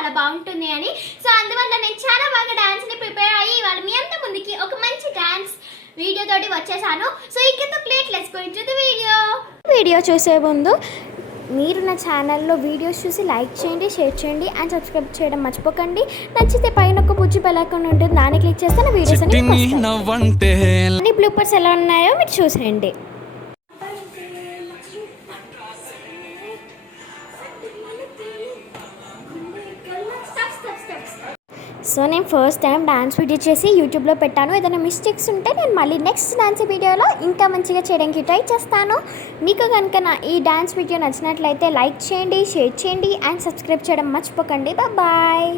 చాలా బాగుంటుంది అని. సో అందువల్ల నేను చాలా బాగా డాన్స్ని ప్రిపేర్ అయ్యి ఇవాళ మీ అంత ముందుకి ఒక మంచి డాన్స్ వీడియో తోటి వచ్చేసాను. సో ఇంకెంత plate let's go into the video చూసే ముందు మీరు నా ఛానల్లో వీడియోస్ చూసి లైక్ చేయండి, షేర్ చేయండి అండ్ సబ్స్క్రైబ్ చేయడం మర్చిపోకండి. నచ్చితే పైన ఒక బుజ్జి బెల్ ఐకాన్ ఉంటుంది, దాన్ని క్లిక్ చేస్తే నా వీడియోస్ అన్ని బ్లూపర్స్ ఎలా ఉన్నాయో మీరు చూసేయండి. సో నేను ఫస్ట్ టైం డాన్స్ వీడియో చేసి యూట్యూబ్లో పెట్టాను. ఏదైనా మిస్టేక్స్ ఉంటే నేను మళ్ళీ నెక్స్ట్ డాన్స్ వీడియోలో ఇంకా మంచిగా చేయడానికి ట్రై చేస్తాను. మీకు కనుక నా ఈ డాన్స్ వీడియో నచ్చినట్లయితే లైక్ చేయండి, షేర్ చేయండి అండ్ సబ్స్క్రైబ్ చేయడం మర్చిపోకండి. బాయ్.